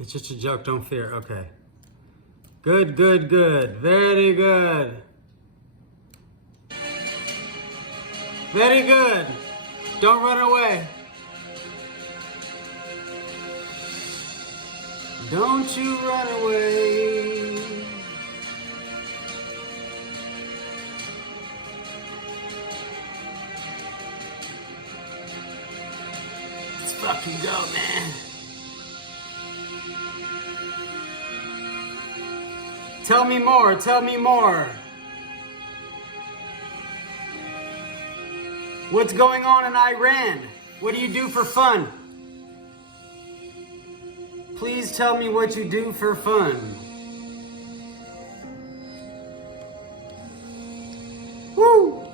It's just a joke, don't fear. Okay. Good, good, good. Very good. Very good. Don't run away. Don't you run away. Let's fucking go, man. Tell me more, tell me more. What's going on in Iran? What do you do for fun? Please tell me what you do for fun. Woo!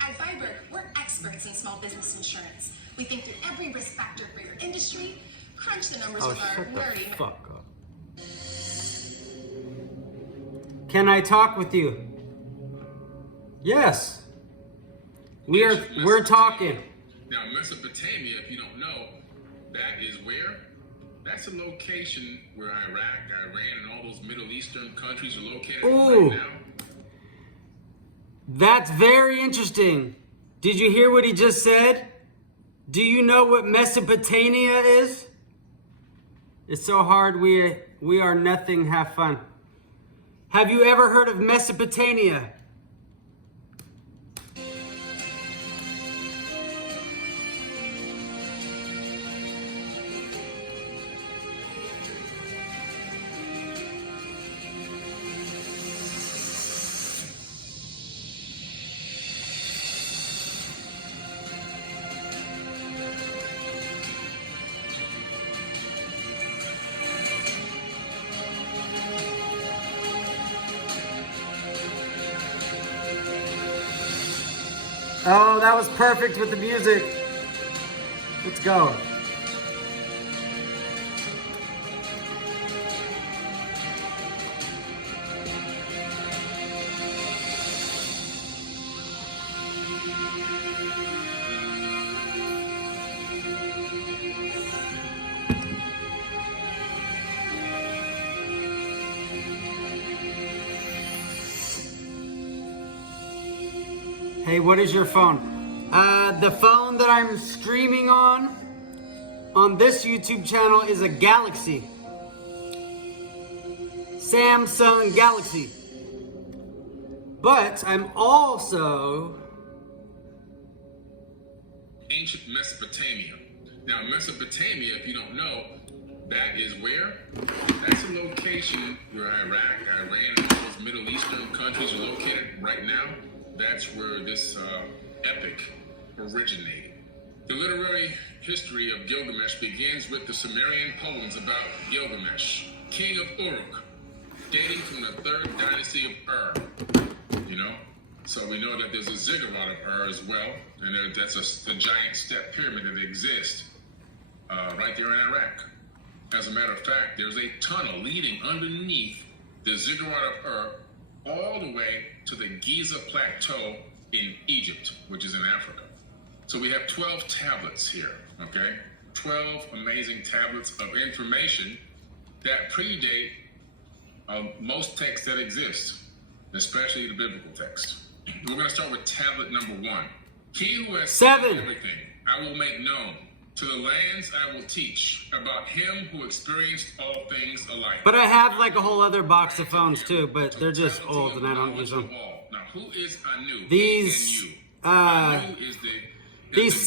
At Viber, we're experts in small business insurance. We think through every risk factor for your industry, crunch the numbers with our nerdy. Fuck up. Can I talk with you? Yes. We're talking. Now, Mesopotamia, if you don't know, that is where? That's a location where Iraq, Iran, and all those Middle Eastern countries are located right now. That's very interesting. Did you hear what he just said? Do you know what Mesopotamia is? It's so hard, we are nothing, have fun. Have you ever heard of Mesopotamia? Oh, that was perfect with the music. Let's go. Hey, what is your phone? The phone that I'm streaming on this YouTube channel is a Galaxy. Samsung Galaxy. But I'm also... Ancient Mesopotamia. Now, Mesopotamia, if you don't know, that is where? That's a location where Iraq, Iran, and all those Middle Eastern countries are located right now. That's where this epic originated. The literary history of Gilgamesh begins with the Sumerian poems about Gilgamesh, king of Uruk, dating from the 3rd dynasty of Ur. You know? So we know that there's a ziggurat of Ur as well, and that's a giant step pyramid that exists right there in Iraq. As a matter of fact, there's a tunnel leading underneath the ziggurat of Ur all the way to the Giza Plateau in Egypt, which is in Africa. So we have 12 tablets here, okay? 12 amazing tablets of information that predate most texts that exist, especially the biblical text. We're gonna start with tablet number 1. He who has seen everything, I will make known. To the lands I will teach about him who experienced all things alike. But I have like a whole other box of phones too, but they're just old and I don't use them. Now, who is Anu? These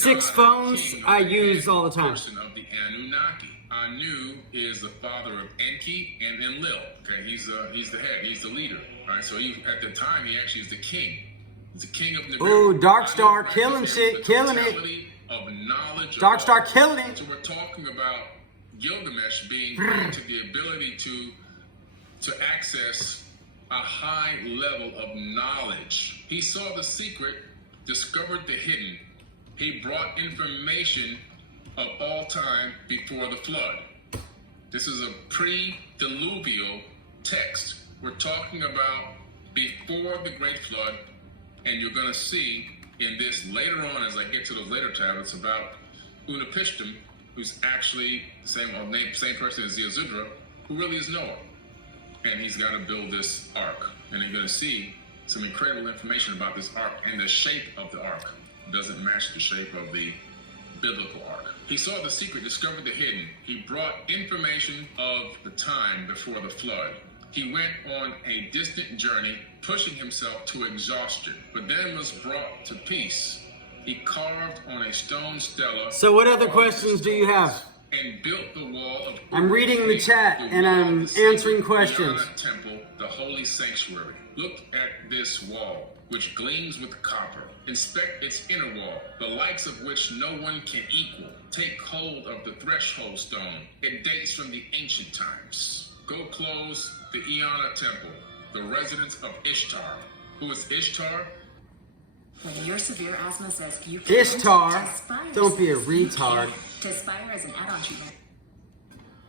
6 phones I use all the time. Person of the Anunnaki. Anu is the father of Enki and Enlil. Okay, he's the head, he's the leader. All right, so at the time he actually is the king. He's the king of Nibiru. Ooh, Darkstar killing shit, killing it. Of knowledge. Darkstar killing it. So we're talking about Gilgamesh being granted the ability to access a high level of knowledge. He saw the secret, discovered the hidden. He brought information of all time before the flood. This is a pre-diluvial text. We're talking about before the Great Flood, and you're going to see in this later on, as I get to those later tablets, about Utnapishtim, who's actually the same person as Ziusudra, who really is Noah. And he's got to build this ark. And you're going to see some incredible information about this ark, and the shape of the ark doesn't match the shape of the biblical ark. He saw the secret, discovered the hidden. He brought information of the time before the flood. He went on a distant journey, pushing himself to exhaustion, but then was brought to peace. He carved on a stone stela. So what other questions do you have? And built the wall of... I'm reading the chat and I'm answering questions. Temple, the holy sanctuary. Look at this wall, which gleams with copper. Inspect its inner wall, the likes of which no one can equal. Take hold of the threshold stone. It dates from the ancient times. Go close the Eona temple, the residence of Ishtar. Who is Ishtar? When your severe asthma says you can't, Ishtar, Tespire don't be a says you retard. can. Tespire is an add-on treatment.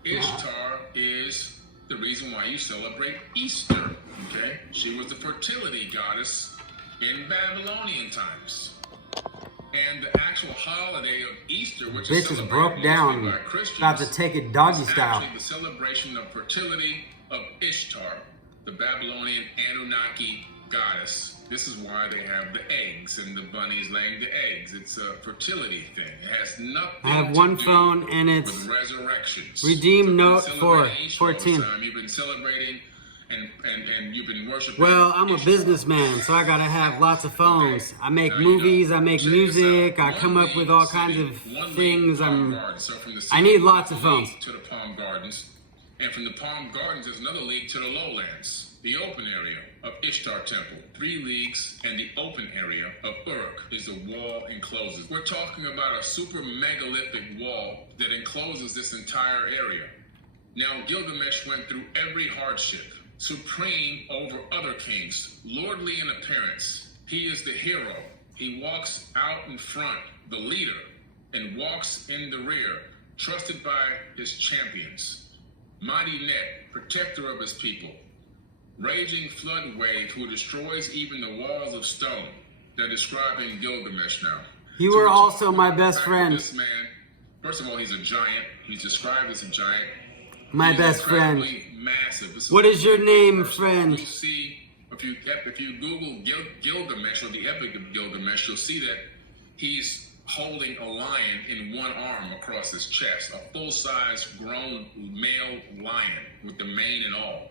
Ishtar is the reason why you celebrate Easter, okay? She was the fertility goddess in Babylonian times. And the actual holiday of Easter, which is Bitches celebrated broke mostly down, by Christians, about to take it doggy is style. actually the celebration of fertility of Ishtar, the Babylonian Anunnaki goddess. This is why they have the eggs and the bunnies laying the eggs. It's a fertility thing. It has nothing I have to one do phone and it's with resurrections. Redeem Note You've been 4, celebrating Easter all this 14. time. You've been celebrating and you've been worshiping. Well, I'm a Ishtar. businessman, so I gotta have lots of phones. I make Now you movies, know. I make Check this music, out. I come One up with league all city, kinds of one league things. Palm Gardens. So from the I need city lots of league phones. to the Palm Gardens, and from the Palm Gardens there's another league to the lowlands, the open area of Ishtar Temple. 3 leagues, and the open area of Uruk is the wall encloses. We're talking about a super megalithic wall that encloses this entire area. Now Gilgamesh went through every hardship. Supreme over other kings, lordly in appearance. He is the hero. He walks out in front, the leader, and walks in the rear, trusted by his champions. Mighty net, protector of his people. Raging flood wave who destroys even the walls of stone. They're describing Gilgamesh now. You So were we're also talking my about best the fact that friend. This man, first of all, he's a giant. He's described as a giant. My He's best friend. incredibly Massive. This What is your name, person. friend? You'll see if you Google Gilgamesh or the Epic of Gilgamesh, you'll see that he's holding a lion in one arm across his chest, a full-size grown male lion with the mane and all,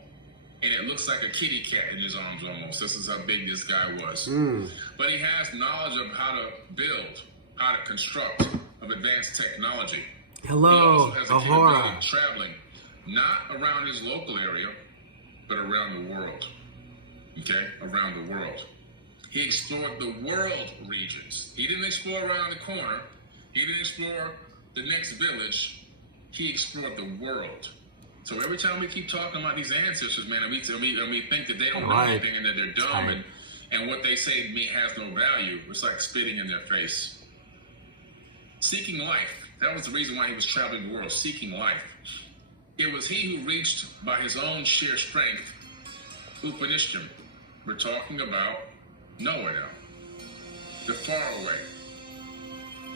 and it looks like a kitty cat in his arms almost. This is how big this guy was. But he has knowledge of how to build, how to construct, of advanced technology. Hello, He also has a Ahura. capability of traveling not around his local area, but around the world. Okay? Around the world. He explored the world regions. He didn't explore around the corner. He didn't explore the next village. He explored the world. So every time we keep talking about these ancestors, man, and we think that they don't know Right. anything and that they're dumb and what they say to me has no value, it's like spitting in their face. Seeking life. That was the reason why he was traveling the world, seeking life. It was he who reached by his own sheer strength, Upanishtim. We're talking about Noah now, the faraway,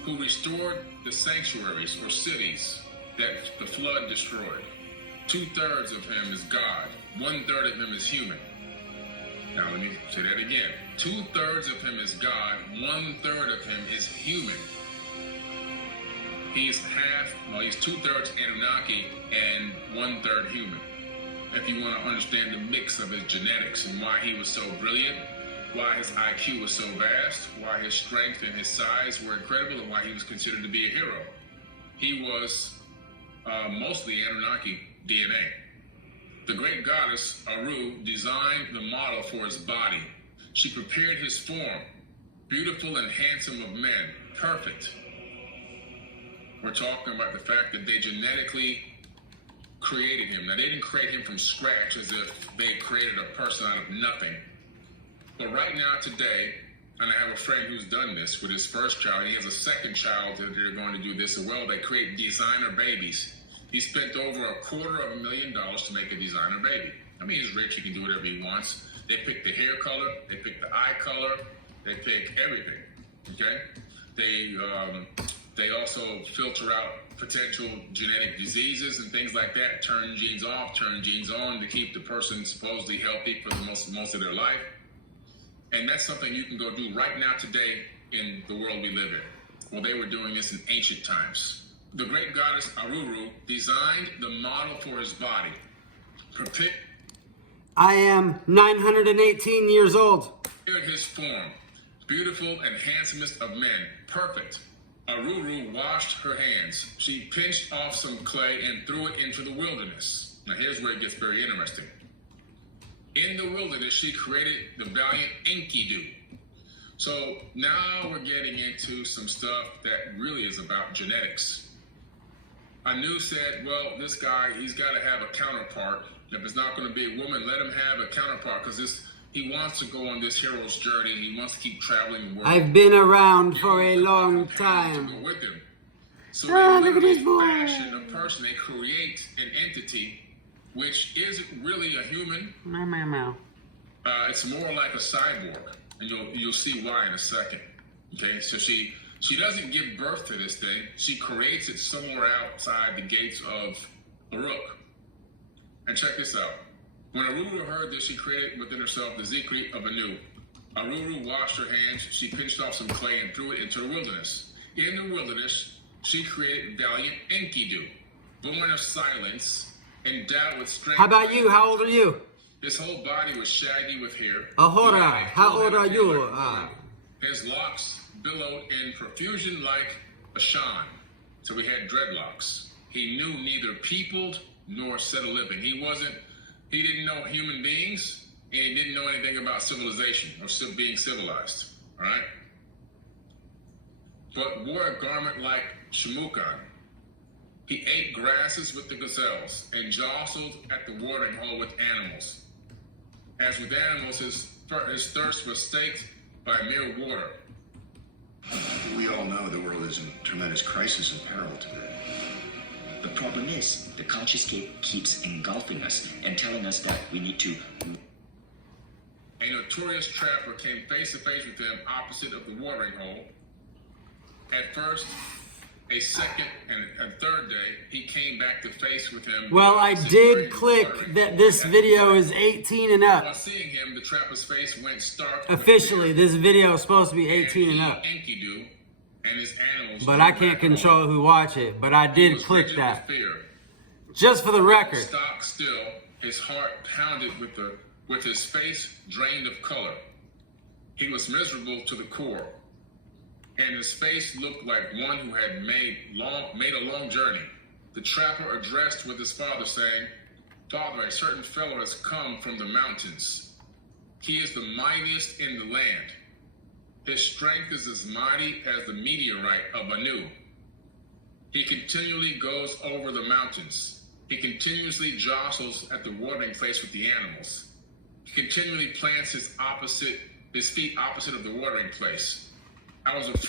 who restored the sanctuaries or cities that the flood destroyed. 2/3 of him is God, 1/3 of him is human. Now let me say that again. 2/3 of him is God, 1/3 of him is human. He's 2/3 Anunnaki and 1/3 human. If you want to understand the mix of his genetics and why he was so brilliant, why his IQ was so vast, why his strength and his size were incredible, and why he was considered to be a hero. He was mostly Anunnaki DNA. The great goddess Aru designed the model for his body. She prepared his form, beautiful and handsome of men, perfect. We're talking about the fact that they genetically created him. Now, they didn't create him from scratch as if they created a person out of nothing. But right now, today, and I have a friend who's done this with his first child. He has a second child that they're going to do this as well. They create designer babies. He spent over $250,000 to make a designer baby. I mean, he's rich. He can do whatever he wants. They pick the hair color. They pick the eye color. They pick everything. Okay, they also filter out potential genetic diseases and things like that. Turn genes off, turn genes on to keep the person supposedly healthy for the most of their life. And that's something you can go do right now today in the world we live in. Well, they were doing this in ancient times. The great goddess Aruru designed the model for his body. I am 918 years old. Prepared his form, beautiful and handsomest of men, perfect. Aruru washed her hands. She pinched off some clay and threw it into the wilderness. Now here's where it gets very interesting. In the wilderness, she created the valiant Enkidu. So now we're getting into some stuff that really is about genetics. Anu said, well, this guy, he's got to have a counterpart. If it's not going to be a woman, let him have a counterpart, because he wants to go on this hero's journey. He wants to keep traveling the world. I've been around for a long time. To go with him. So Ah, they look at this boy. fashion a person. They create an entity which isn't really a human. Meow, meow, meow. It's more like a cyborg, and you'll see why in a second. Okay, so she doesn't give birth to this thing. She creates it somewhere outside the gates of Uruk. And check this out. When Aruru heard this, she created within herself the Zikri of Anu. Aruru washed her hands. She pinched off some clay and threw it into the wilderness. In the wilderness, she created valiant Enkidu, born of silence, endowed with strength. How about you? How old are you? His whole body was shaggy with hair. Ahora, how old are you? His locks billowed in profusion like a shan. So he had dreadlocks. He knew neither peopled nor set a living. He didn't know human beings, and he didn't know anything about civilization or being civilized. All right? But wore a garment like Shamukan. He ate grasses with the gazelles and jostled at the watering hole with animals. As with animals, his thirst was staked by mere water. We all know the world is in tremendous crisis and peril today. The problem is, the consciousness keeps engulfing us and telling us that we need to... A notorious trapper came face to face with him opposite of the watering hole. At first, a second and a third day, he came back to face with him. Well, I did click that this video is 18 and While up. seeing him, the trapper's face went stark. Officially, this video is supposed to be 18 and up. Enkidu and his animals. But I can't control who watch it. But I did click that. Just for the record. Stock still, his heart pounded with his face drained of color. He was miserable to the core, and his face looked like one who had made a long journey. The trapper addressed with his father, saying, "Father, a certain fellow has come from the mountains. He is the mightiest in the land. His strength is as mighty as the meteorite of Anu. He continually goes over the mountains. He continuously jostles at the watering place with the animals. He continually plants his feet opposite of the watering place. I was afraid."